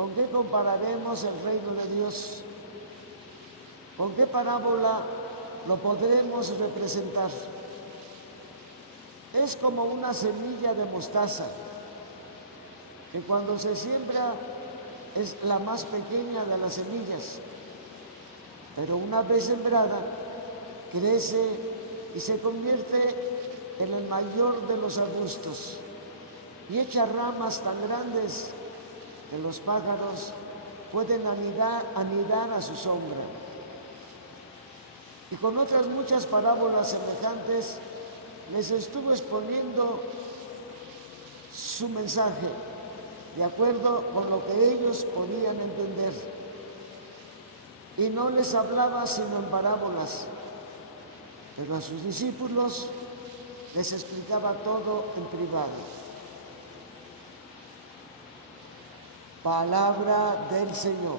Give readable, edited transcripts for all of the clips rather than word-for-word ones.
¿Con qué compararemos el reino de Dios? ¿Con qué parábola lo podremos representar? Es como una semilla de mostaza, que cuando se siembra es la más pequeña de las semillas, pero una vez sembrada, crece y se convierte en el mayor de los arbustos y echa ramas tan grandes que los pájaros pueden anidar a su sombra. Y con otras muchas parábolas semejantes les estuvo exponiendo su mensaje de acuerdo con lo que ellos podían entender. Y no les hablaba sino en parábolas, pero a sus discípulos les explicaba todo en privado. Palabra del Señor.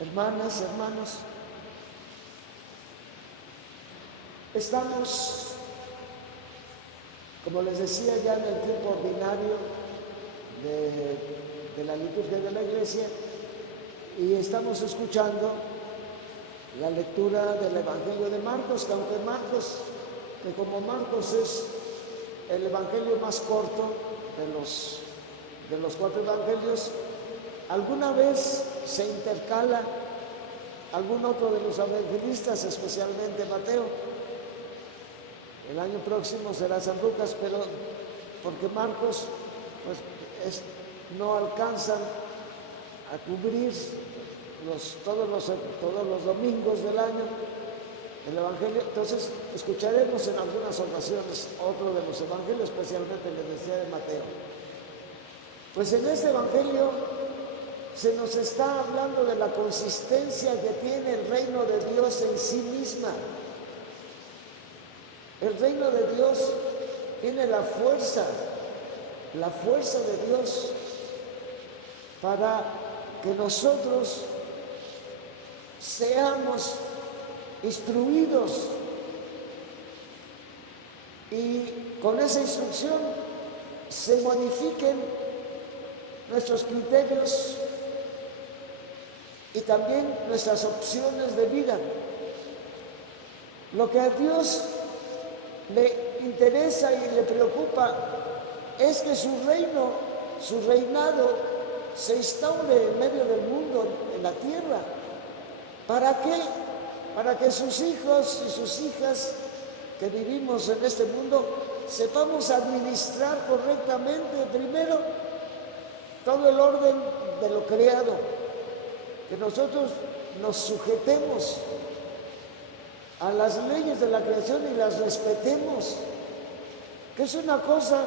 Hermanas, hermanos, estamos, como les decía, ya en el tiempo ordinario de la liturgia de la Iglesia y estamos escuchando la lectura del Evangelio de Marcos, que como Marcos es el Evangelio más corto de los 4 Evangelios, alguna vez se intercala algún otro de los evangelistas, especialmente Mateo. El año próximo será San Lucas, pero porque Marcos pues, no alcanzan a cubrir todos los domingos del año el Evangelio. Entonces escucharemos en algunas ocasiones otro de los Evangelios, especialmente les decía de Mateo. Pues en este Evangelio se nos está hablando de la consistencia que tiene el reino de Dios en sí misma. El reino de Dios tiene la fuerza de Dios para que nosotros seamos instruidos y con esa instrucción se modifiquen nuestros criterios y también nuestras opciones de vida. Lo que a Dios le interesa y le preocupa es que su reino, su reinado se instaure en medio del mundo, en la tierra. ¿Para qué? Para que sus hijos y sus hijas que vivimos en este mundo sepamos administrar correctamente primero todo el orden de lo creado, que nosotros nos sujetemos a las leyes de la creación y las respetemos, que es una cosa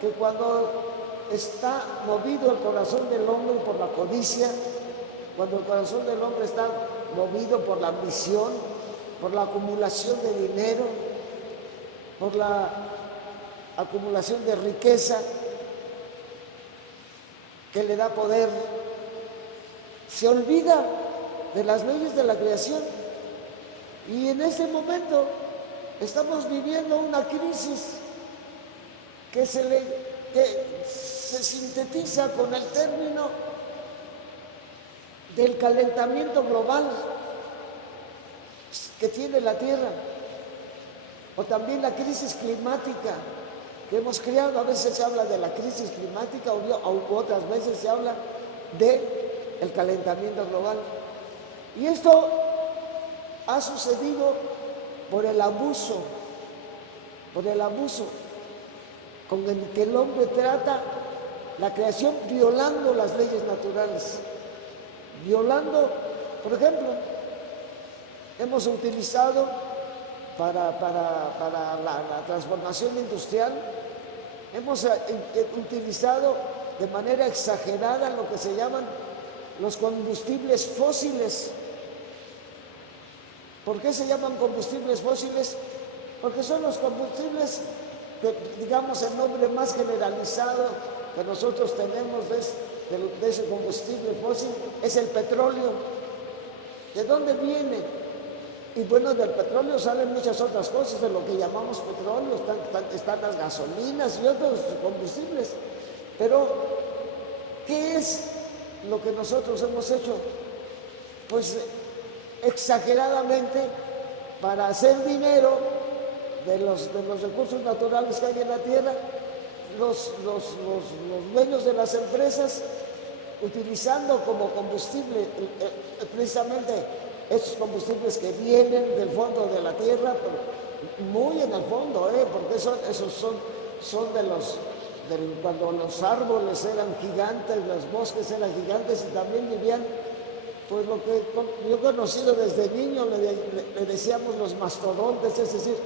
que cuando está movido el corazón del hombre por la codicia, cuando el corazón del hombre está movido por la ambición, por la acumulación de dinero, por la acumulación de riqueza que le da poder, se olvida de las leyes de la creación. Y en este momento estamos viviendo una crisis que se sintetiza con el término del calentamiento global que tiene la Tierra, o también la crisis climática que hemos creado. A veces se habla de la crisis climática o otras veces se habla del calentamiento global. Y esto ha sucedido por el abuso con el que el hombre trata la creación, violando las leyes naturales. Por ejemplo, hemos utilizado para la transformación industrial, hemos utilizado de manera exagerada lo que se llaman los combustibles fósiles. ¿Por qué se llaman combustibles fósiles? Porque son los combustibles que, digamos, el nombre más generalizado que nosotros tenemos de ese combustible fósil es el petróleo. ¿De dónde viene? Y bueno, del petróleo salen muchas otras cosas, de lo que llamamos petróleo, están las gasolinas y otros combustibles. Pero, ¿qué es lo que nosotros hemos hecho? Pues exageradamente, para hacer dinero de los recursos naturales que hay en la tierra, los dueños de las empresas, utilizando como combustible precisamente esos combustibles que vienen del fondo de la tierra, muy en el fondo, porque esos son cuando los árboles eran gigantes, los bosques eran gigantes y también vivían, pues lo que yo he conocido desde niño, le decíamos los mastodontes, es decir,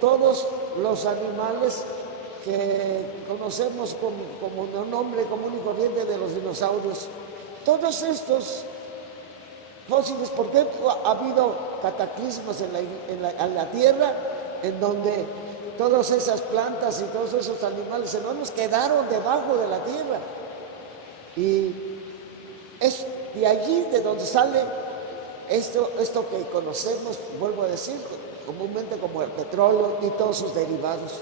todos los animales que conocemos como un nombre común y corriente de los dinosaurios. Todos estos fósiles, porque ha habido cataclismos en la Tierra en donde todas esas plantas y todos esos animales enormes quedaron debajo de la Tierra. Y es de allí de donde sale esto que conocemos, vuelvo a decir, comúnmente como el petróleo y todos sus derivados.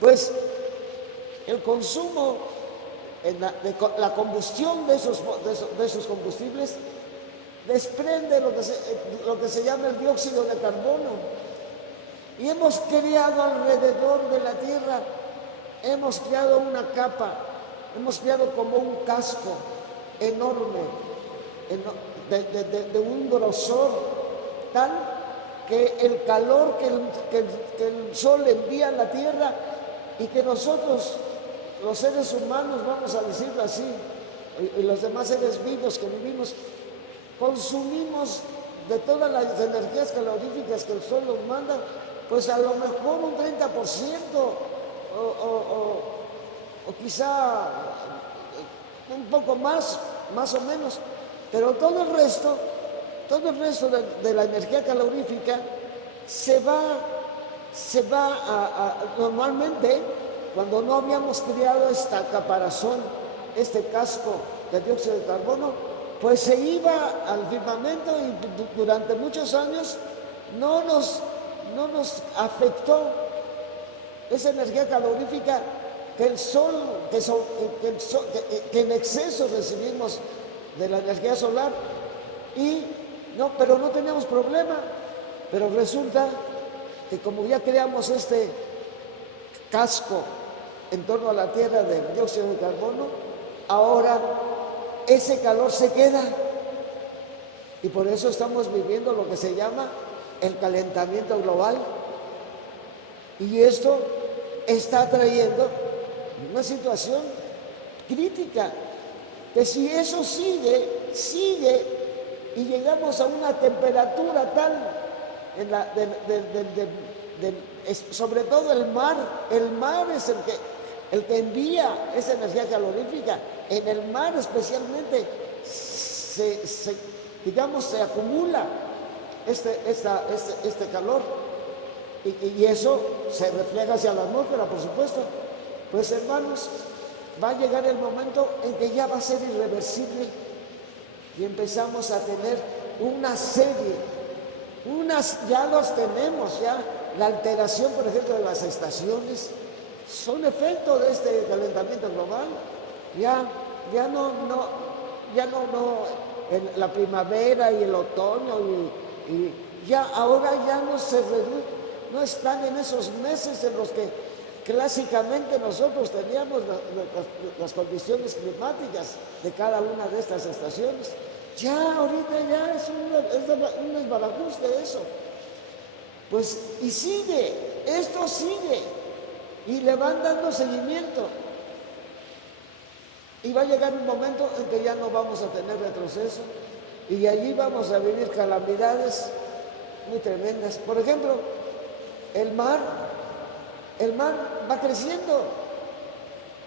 Pues el consumo, la combustión de esos combustibles desprende lo que se llama el dióxido de carbono. Y hemos creado alrededor de la Tierra, hemos creado una capa, hemos creado como un casco enorme, de un grosor tal que el calor que el sol envía a la Tierra y que nosotros, los seres humanos, vamos a decirlo así, y los demás seres vivos que vivimos, consumimos de todas las energías caloríficas que el sol nos manda, pues a lo mejor un 30% o quizá un poco más o menos, pero todo el resto de la energía calorífica se va normalmente, cuando no habíamos creado esta caparazón, este casco de dióxido de carbono, pues se iba al firmamento y durante muchos años no nos afectó esa energía calorífica que el sol, que en exceso recibimos de la energía solar, pero no teníamos problema. Pero resulta que como ya creamos este casco en torno a la Tierra del dióxido de carbono, ahora ese calor se queda y por eso estamos viviendo lo que se llama el calentamiento global. Y esto está trayendo una situación crítica, que si eso sigue y llegamos a una temperatura tal, sobre todo el mar es el que envía esa energía calorífica. En el mar especialmente se acumula este calor y eso se refleja hacia la atmósfera, por supuesto. Pues hermanos, va a llegar el momento en que ya va a ser irreversible y empezamos a tener una serie, ya los tenemos, ya la alteración, por ejemplo, de las estaciones, son efecto de este calentamiento global. Ya no, la primavera y el otoño y ahora ya no están en esos meses en los que clásicamente nosotros teníamos las condiciones climáticas de cada una de estas estaciones. Ya ahorita ya es un desbarajuste eso. Pues y esto sigue y le van dando seguimiento. Y va a llegar un momento en que ya no vamos a tener retroceso y allí vamos a vivir calamidades muy tremendas. Por ejemplo, el mar va creciendo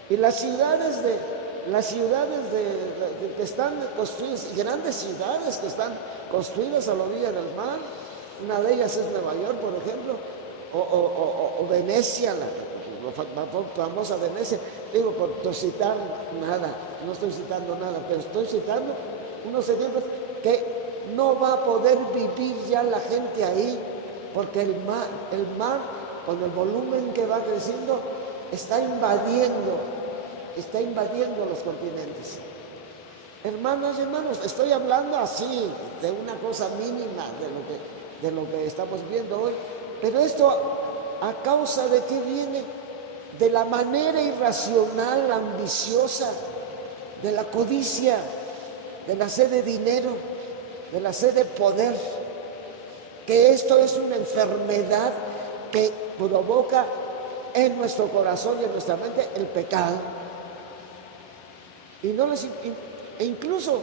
y las ciudades que están construidas, grandes ciudades que están construidas a la orilla del mar, Una de ellas es Nueva York, por ejemplo, o Venecia, la famosa Venecia. Digo, por citar nada, no estoy citando nada, pero estoy citando unos ejemplos que no va a poder vivir ya la gente ahí, porque el mar, con el volumen que va creciendo, está invadiendo los continentes. Hermanas y hermanos, estoy hablando así, de una cosa mínima de lo que estamos viendo hoy, pero esto a causa de qué viene, de la manera irracional, ambiciosa, de la codicia, de la sed de dinero, de la sed de poder, que esto es una enfermedad que provoca en nuestro corazón y en nuestra mente el pecado. E incluso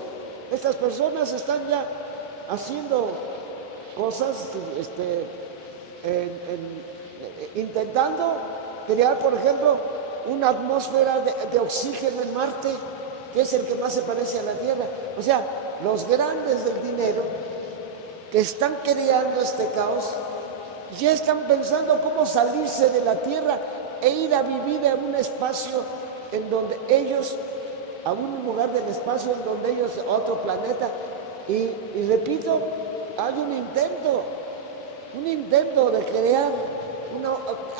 estas personas están ya haciendo cosas, intentando crear, por ejemplo, una atmósfera de oxígeno en Marte, que es el que más se parece a la Tierra. O sea, los grandes del dinero que están creando este caos ya están pensando cómo salirse de la Tierra e ir a vivir a un espacio en donde ellos, a un lugar del espacio en donde ellos, a otro planeta. Y repito, hay un intento de crear una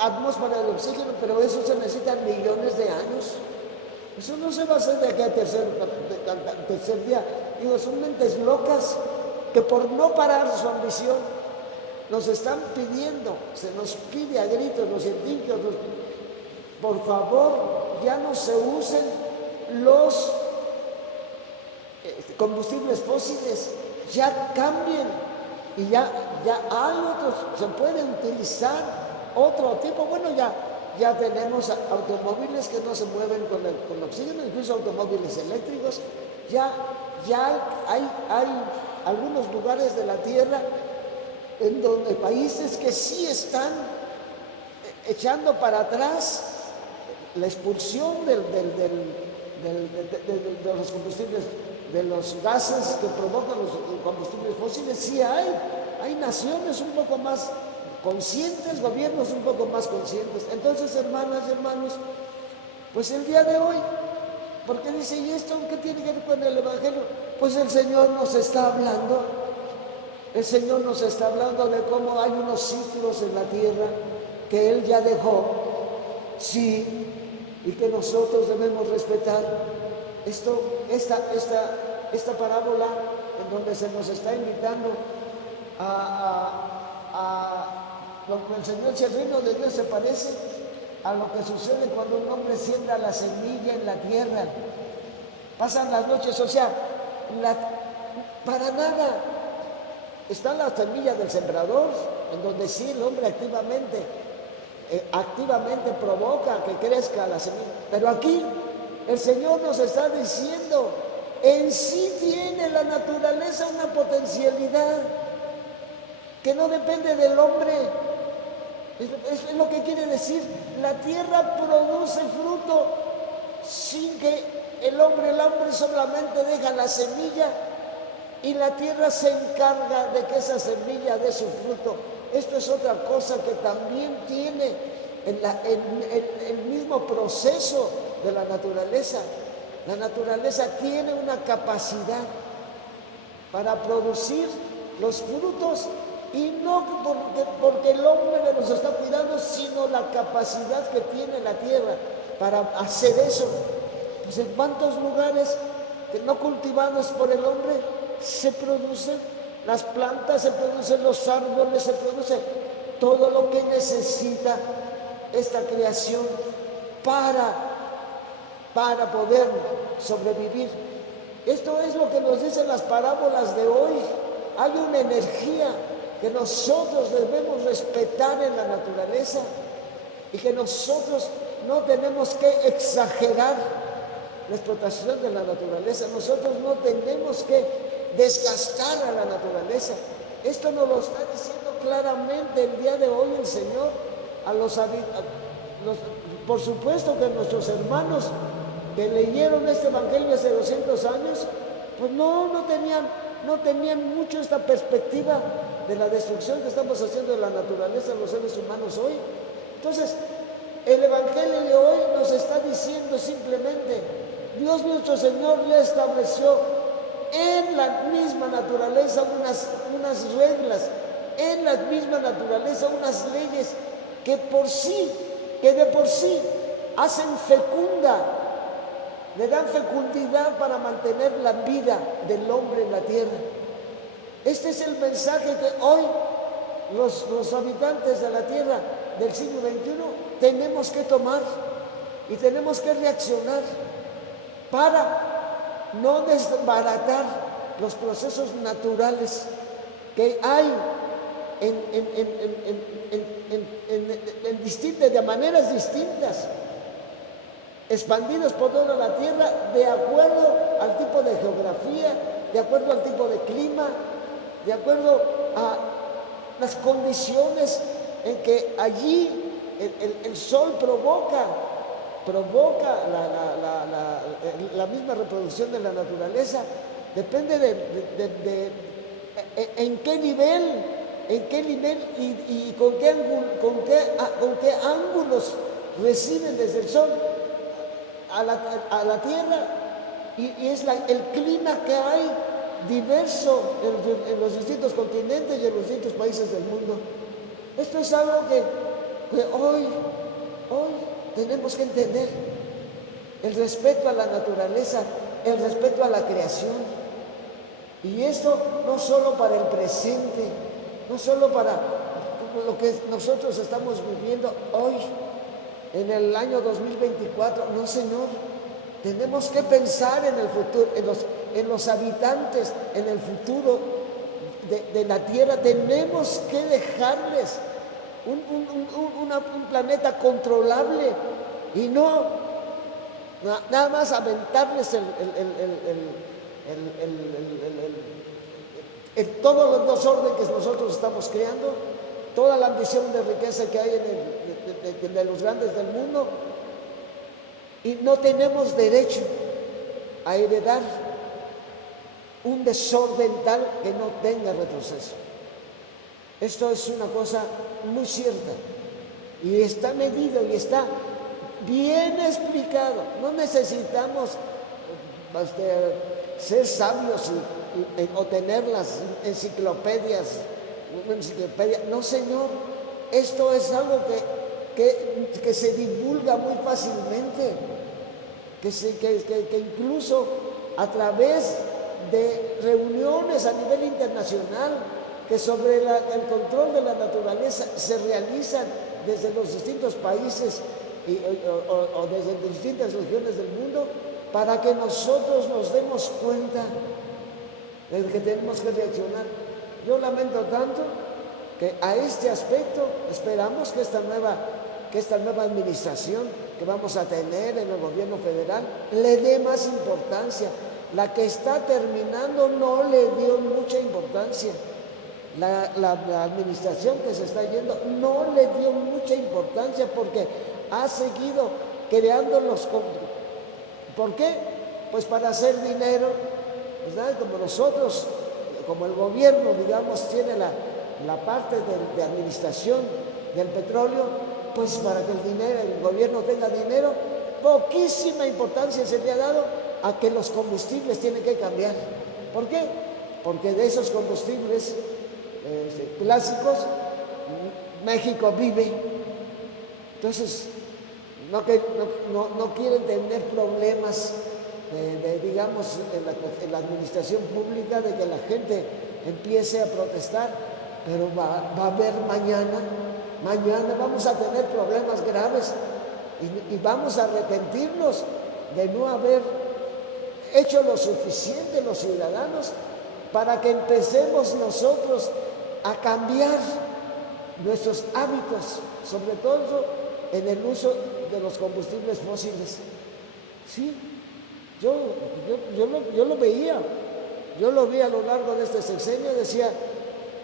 atmósfera de oxígeno, pero eso se necesitan millones de años. Eso no se va a hacer de aquí al tercer día. Digo, son mentes locas que por no parar su ambición nos están pidiendo, se nos pide a gritos, los científicos, por favor, ya no se usen los combustibles fósiles, ya cambien y ya hay otros, se pueden utilizar otro tipo. Bueno, ya tenemos automóviles que no se mueven con oxígeno, incluso automóviles eléctricos. Ya hay algunos lugares de la Tierra en donde países que sí están echando para atrás la expulsión de los combustibles, de los gases que provocan los combustibles fósiles. Sí hay naciones un poco más conscientes, gobiernos un poco más conscientes. Entonces, hermanas y hermanos, pues el día de hoy, porque dice, ¿y esto qué tiene que ver con el Evangelio? Pues el Señor nos está hablando de cómo hay unos ciclos en la tierra que Él ya dejó, sí, y que nosotros debemos respetar. Esta parábola en donde se nos está invitando a lo que el Señor, si el reino de Dios se parece a lo que sucede cuando un hombre siembra la semilla en la tierra. Pasan las noches, o sea, para nada. Está la semilla del sembrador, en donde sí el hombre activamente provoca que crezca la semilla. Pero aquí el Señor nos está diciendo, en sí tiene la naturaleza una potencialidad que no depende del hombre. Es lo que quiere decir, la tierra produce fruto sin que el hombre solamente deja la semilla y la tierra se encarga de que esa semilla dé su fruto. Esto es otra cosa que también tiene el mismo proceso de la naturaleza. La naturaleza tiene una capacidad para producir los frutos, y no porque el hombre los está cuidando, sino la capacidad que tiene la tierra para hacer eso. Pues en cuántos lugares que no cultivados por el hombre se producen las plantas, se producen los árboles, se produce todo lo que necesita esta creación para poder sobrevivir. Esto es lo que nos dicen las parábolas de hoy. Hay una energía que nosotros debemos respetar en la naturaleza y que nosotros no tenemos que exagerar la explotación de la naturaleza. Nosotros no tenemos que desgastar a la naturaleza. Esto nos lo está diciendo claramente el día de hoy el Señor por supuesto que nuestros hermanos que leyeron este Evangelio hace 200 años, pues no tenían mucho esta perspectiva de la destrucción que estamos haciendo de la naturaleza los seres humanos hoy. Entonces, el Evangelio de hoy nos está diciendo simplemente, Dios nuestro Señor le estableció en la misma naturaleza unas reglas, en la misma naturaleza unas leyes que de por sí hacen fecunda, le dan fecundidad para mantener la vida del hombre en la tierra. Este es el mensaje que hoy los habitantes de la tierra del siglo XXI tenemos que tomar y tenemos que reaccionar para no desbaratar los procesos naturales que hay de maneras distintas, expandidos por toda la tierra, de acuerdo al tipo de geografía, de acuerdo al tipo de clima, de acuerdo a las condiciones en que allí el sol provoca la misma reproducción de la naturaleza. Depende de en qué nivel y con qué ángulos reciben desde el sol a la tierra, y es el clima que hay diverso en los distintos continentes y en los distintos países del mundo. Esto es algo que hoy tenemos que entender: el respeto a la naturaleza, el respeto a la creación. Y esto no solo para el presente, no solo para lo que nosotros estamos viviendo hoy, en el año 2024, no, Señor. Tenemos que pensar en el futuro, en los habitantes, en el futuro de la tierra. Tenemos que dejarles un planeta controlable y no nada más aventarles todo el desorden que nosotros estamos creando, toda la ambición de riqueza que hay de los grandes del mundo. Y no tenemos derecho a heredar un desorden tal que no tenga retroceso. Esto es una cosa muy cierta y está medido y está bien explicado. No necesitamos ser sabios o tener las enciclopedias, una enciclopedia. No, Señor, esto es algo que se divulga muy fácilmente, que incluso a través de reuniones a nivel internacional, que sobre el control de la naturaleza se realizan desde los distintos países o desde distintas regiones del mundo, para que nosotros nos demos cuenta de que tenemos que reaccionar. Yo lamento tanto que a este aspecto esperamos que esta nueva administración que vamos a tener en el gobierno federal le dé más importancia. La que está terminando no le dio mucha importancia. La administración que se está yendo no le dio mucha importancia porque ha seguido creando ¿por qué? Pues para hacer dinero, ¿verdad? Como nosotros, como el gobierno, digamos, tiene la parte de administración del petróleo, pues para que el gobierno tenga dinero, poquísima importancia se le ha dado a que los combustibles tienen que cambiar. ¿Por qué? Porque de esos combustibles clásicos México vive. Entonces no quieren tener problemas digamos en la administración pública, de que la gente empiece a protestar, pero va a haber mañana vamos a tener problemas graves y vamos a arrepentirnos de no haber hecho lo suficiente los ciudadanos para que empecemos nosotros a cambiar nuestros hábitos, sobre todo en el uso de los combustibles fósiles. Sí, yo lo veía, yo lo vi a lo largo de este sexenio. Decía,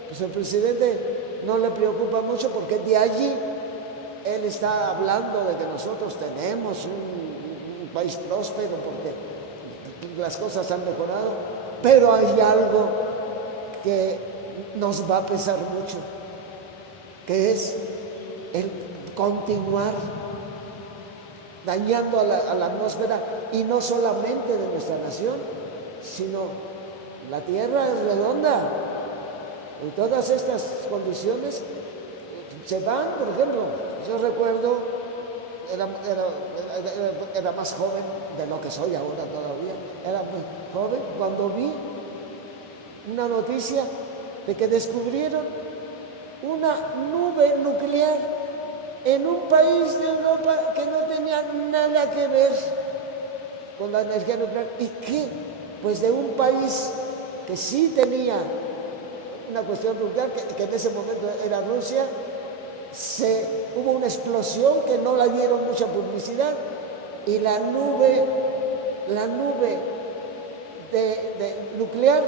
pues el presidente no le preocupa mucho porque de allí él está hablando de que nosotros tenemos un país próspero porque las cosas han mejorado, pero hay algo que nos va a pesar mucho, que es el continuar dañando a la atmósfera, y no solamente de nuestra nación, sino la Tierra es redonda y todas estas condiciones se van. Por ejemplo, yo recuerdo, era más joven de lo que soy ahora todavía, era muy joven cuando vi una noticia de que descubrieron una nube nuclear en un país de Europa que no tenía nada que ver con la energía nuclear. ¿Y qué? Pues de un país que sí tenía una cuestión nuclear, que en ese momento era Rusia, hubo una explosión que no la dieron mucha publicidad, y la nube de nuclear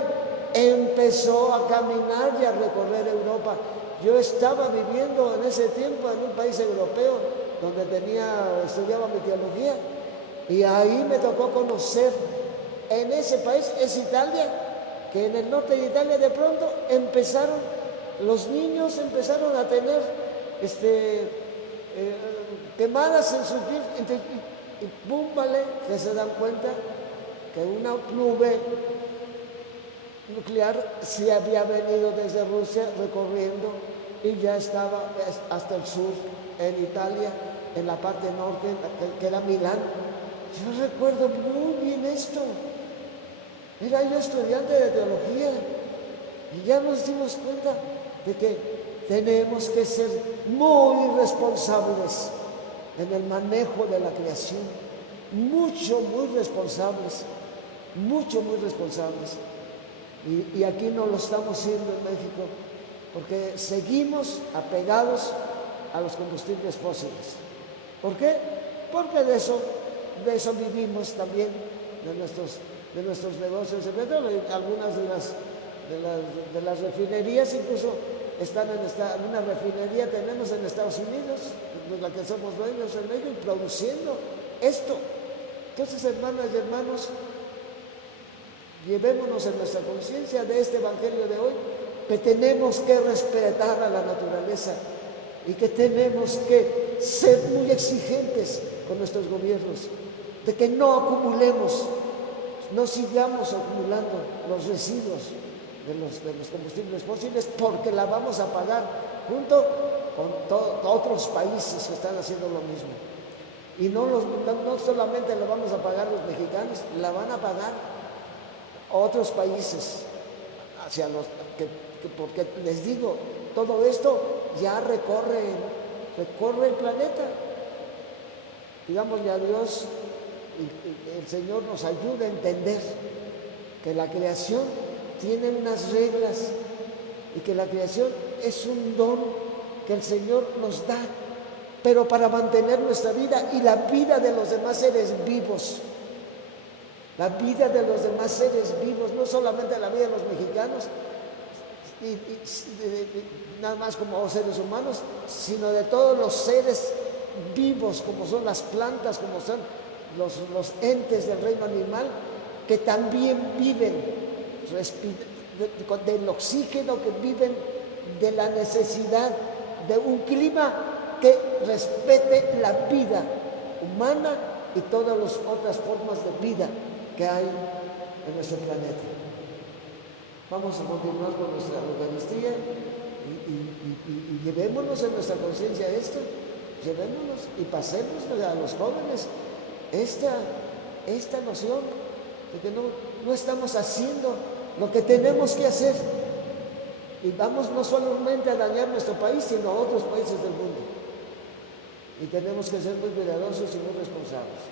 empezó a caminar y a recorrer Europa. Yo estaba viviendo en ese tiempo en un país europeo donde estudiaba meteorología, y ahí me tocó conocer, en ese país, es Italia, que en el norte de Italia de pronto los niños empezaron a tener quemadas en sus pies, y pum, vale, que se dan cuenta que una nube nuclear sí había venido desde Rusia recorriendo y ya estaba hasta el sur, en Italia, en la parte norte, que era Milán. Yo recuerdo muy bien esto. Era yo estudiante de teología y ya nos dimos cuenta de que tenemos que ser muy responsables en el manejo de la creación, muy responsables, muy responsables. Y aquí no lo estamos haciendo en México, porque seguimos apegados a los combustibles fósiles. ¿Por qué? Porque de eso vivimos también, de nuestros negocios de petróleo. Algunas de las refinerías incluso están una refinería tenemos en Estados Unidos, de la que somos dueños en ello, y produciendo esto. Entonces, hermanas y hermanos, llevémonos en nuestra conciencia de este evangelio de hoy, que tenemos que respetar a la naturaleza y que tenemos que ser muy exigentes con nuestros gobiernos, de que no acumulemos, no sigamos acumulando los residuos de los combustibles fósiles, porque la vamos a pagar junto con otros países que están haciendo lo mismo. Y no solamente la vamos a pagar los mexicanos, la van a pagar otros países, porque les digo, todo esto ya recorre el planeta. Digámosle a Dios, y el Señor nos ayuda a entender que la creación tiene unas reglas y que la creación es un don que el Señor nos da, pero para mantener nuestra vida y la vida de los demás seres vivos. La vida de los demás seres vivos, no solamente la vida de los mexicanos, nada más como seres humanos, sino de todos los seres vivos, como son las plantas, como son los entes del reino animal, que también viven del oxígeno, que viven de la necesidad de un clima que respete la vida humana y todas las otras formas de vida que hay en nuestro planeta. Vamos a continuar con nuestra Eucaristía y llevémonos en nuestra conciencia esto, llevémonos y pasemos a los jóvenes esta noción de que no estamos haciendo lo que tenemos que hacer, y vamos no solamente a dañar nuestro país, sino a otros países del mundo, y tenemos que ser muy cuidadosos y muy responsables.